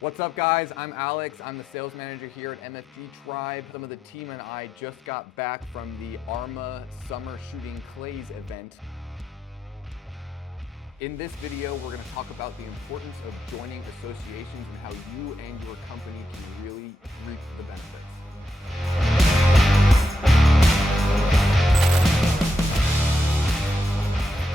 What's up, guys? I'm Alex. I'm the sales manager here at MFG Tribe. Some of the team and I just got back from the ARMA Summer Shooting Clays event. In this video, we're going to talk about the importance of joining associations and how you and your company can really reap the benefits.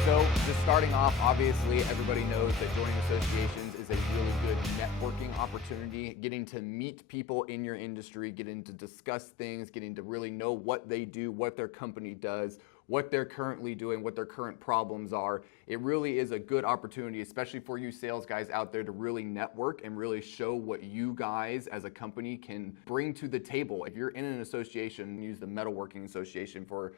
So just starting off, obviously everybody knows that joining associations is a really good networking opportunity, getting to meet people in your industry, getting to discuss things, getting to really know what they do, what their company does, what they're currently doing, what their current problems are. It really is a good opportunity, especially for you sales guys out there, to really network and really show what you guys as a company can bring to the table. If you're in an association, use the Metalworking Association for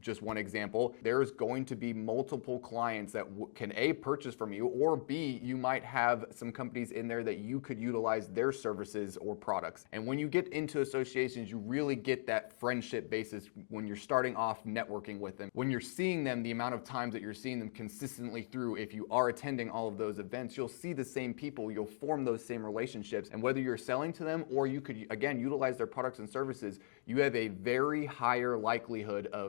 just one example, there's going to be multiple clients that can A, purchase from you, or B, you might have some companies in there that you could utilize their services or products. And when you get into associations, you really get that friendship basis when you're starting off networking with them. When you're seeing them, the amount of times that you're seeing them consistently through, if you are attending all of those events, you'll see the same people, you'll form those same relationships. And whether you're selling to them or you could, again, utilize their products and services, you have a very higher likelihood of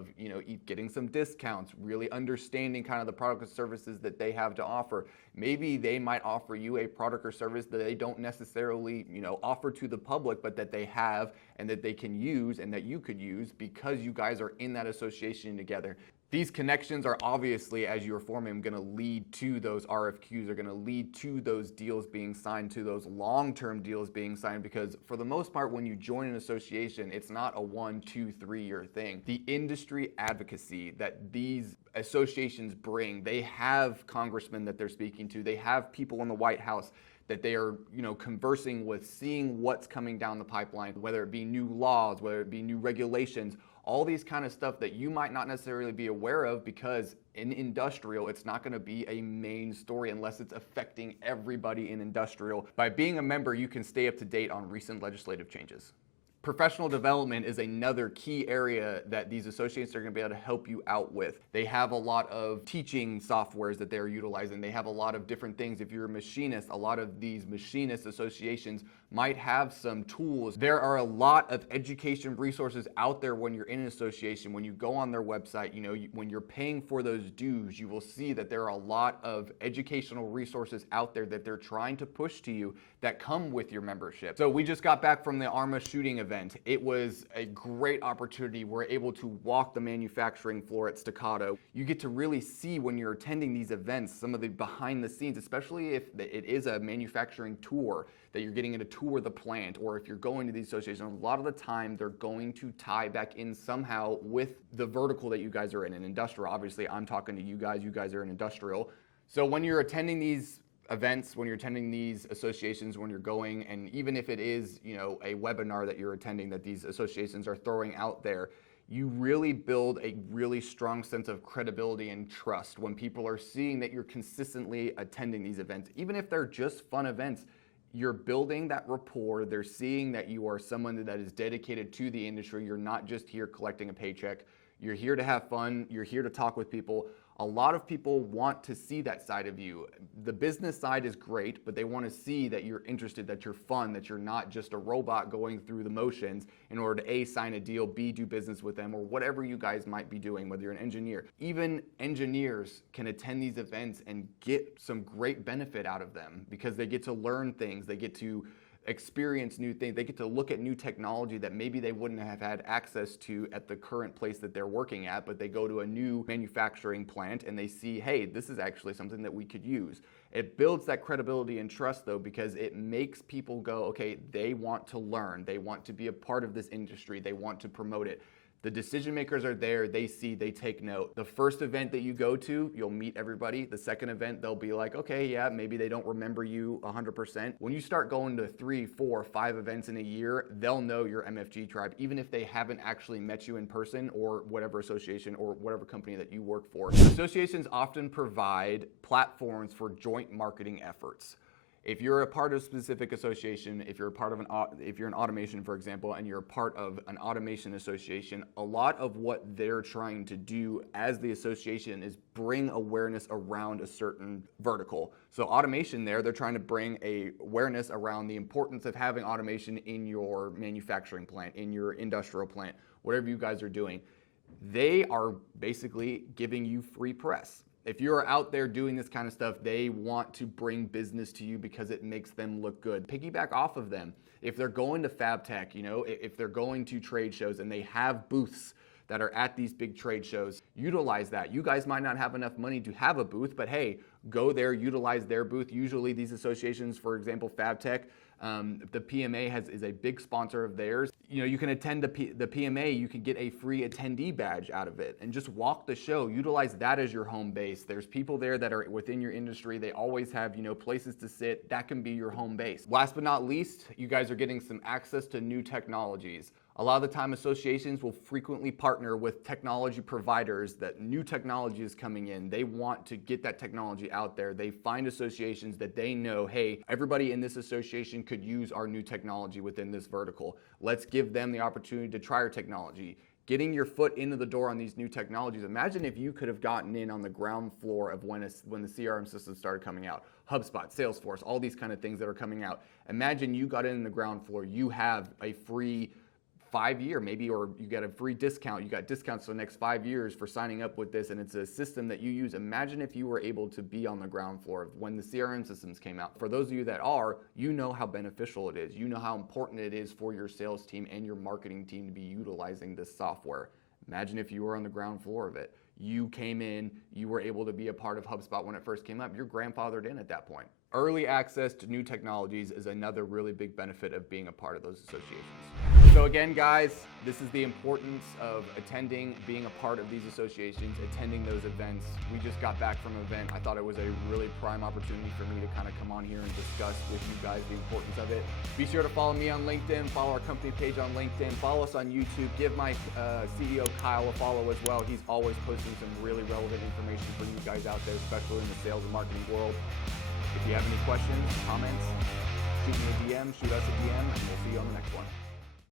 getting some discounts, really understanding kind of the product and services that they have to offer. Maybe they might offer you a product or service that they don't necessarily, offer to the public, but that they have and that they can use and that you could use because you guys are in that association together. These connections are obviously, as you're forming, going to lead to those RFQs, are going to lead to those deals being signed, to those long-term deals being signed, because for the most part, when you join an association, it's not a 1, 2, 3 year thing. The industry advocacy that these associations bring, they have congressmen that they're speaking to, they have people in the White House that they are, conversing with, seeing what's coming down the pipeline, whether it be new laws, whether it be new regulations, all these kind of stuff that you might not necessarily be aware of, because in industrial, it's not going to be a main story unless it's affecting everybody in industrial. By being a member, you can stay up to date on recent legislative changes. Professional development is another key area that these associations are going to be able to help you out with. They have a lot of teaching softwares that they're utilizing. They have a lot of different things. If you're a machinist, a lot of these machinist associations might have some tools. There are a lot of education resources out there when you're in an association. When you go on their website, when you're paying for those dues, you will see that there are a lot of educational resources out there that they're trying to push to you that come with your membership. So we just got back from the ARMA shooting event. It was a great opportunity. We're able to walk the manufacturing floor at Staccato. You get to really see when you're attending these events, some of the behind the scenes, especially if it is a manufacturing tour, that you're getting to tour the plant, or if you're going to these associations, a lot of the time they're going to tie back in somehow with the vertical that you guys are in industrial. Obviously, I'm talking to you guys are in industrial. So when you're attending these events, when you're attending these associations, when you're going, and even if it is, a webinar that you're attending that these associations are throwing out there, you really build a really strong sense of credibility and trust when people are seeing that you're consistently attending these events. Even if they're just fun events, you're building that rapport. They're seeing that you are someone that is dedicated to the industry. You're not just here collecting a paycheck. You're here to have fun. You're here to talk with people. A lot of people want to see that side of you. The business side is great, but they want to see that you're interested, that you're fun, that you're not just a robot going through the motions in order to A, sign a deal, B, do business with them, or whatever you guys might be doing, whether you're an engineer. Even engineers can attend these events and get some great benefit out of them because they get to learn things, they get to experience new things, they get to look at new technology that maybe they wouldn't have had access to at the current place that they're working at, but they go to a new manufacturing plant and they see, hey, this is actually something that we could use. It builds that credibility and trust, though, because it makes people go, okay, they want to learn, they want to be a part of this industry, they want to promote it. The decision makers are there, they see, they take note. The first event that you go to, you'll meet everybody. The second event, they'll be like, okay, yeah, maybe they don't remember you 100%. When you start going to 3, 4, 5 events in a year, they'll know your MFG tribe, even if they haven't actually met you in person or whatever association or whatever company that you work for. Associations often provide platforms for joint marketing efforts. If you're a part of a specific association, if you're a part of if you're an automation, for example, and you're a part of an automation association, a lot of what they're trying to do as the association is bring awareness around a certain vertical. So automation they're trying to bring a awareness around the importance of having automation in your manufacturing plant, in your industrial plant, whatever you guys are doing. They are basically giving you free press. If you're out there doing this kind of stuff, they want to bring business to you because it makes them look good. Piggyback off of them. If they're going to FabTech, if they're going to trade shows and they have booths that are at these big trade shows, utilize that. You guys might not have enough money to have a booth, but hey, go there, utilize their booth. Usually these associations, for example, FabTech, the PMA is a big sponsor of theirs. You can attend the PMA, you can get a free attendee badge out of it and just walk the show. Utilize that as your home base. There's people there that are within your industry. They always have, places to sit. That can be your home base. Last but not least, you guys are getting some access to new technologies. A lot of the time associations will frequently partner with technology providers that new technology is coming in. They want to get that technology out there. They find associations that they know, hey, everybody in this association could use our new technology within this vertical. Let's give them the opportunity to try our technology. Getting your foot into the door on these new technologies. Imagine if you could have gotten in on the ground floor of when the CRM systems started coming out. HubSpot, Salesforce, all these kind of things that are coming out. Imagine you got in the ground floor. You have a free 5-year maybe, or you got a free discount. You got discounts for the next 5 years for signing up with this, and it's a system that you use. Imagine if you were able to be on the ground floor when the CRM systems came out. For those of you that are, you know how beneficial it is. You know how important it is for your sales team and your marketing team to be utilizing this software. Imagine if you were on the ground floor of it. You came in, you were able to be a part of HubSpot when it first came up. You're grandfathered in at that point. Early access to new technologies is another really big benefit of being a part of those associations. So again, guys, this is the importance of attending, being a part of these associations, attending those events. We just got back from an event. I thought it was a really prime opportunity for me to kind of come on here and discuss with you guys the importance of it. Be sure to follow me on LinkedIn, follow our company page on LinkedIn, follow us on YouTube, give my CEO Kyle a follow as well. He's always posting some really relevant information for you guys out there, especially in the sales and marketing world. If you have any questions, comments, shoot me a DM, shoot us a DM, and we'll see you on the next one.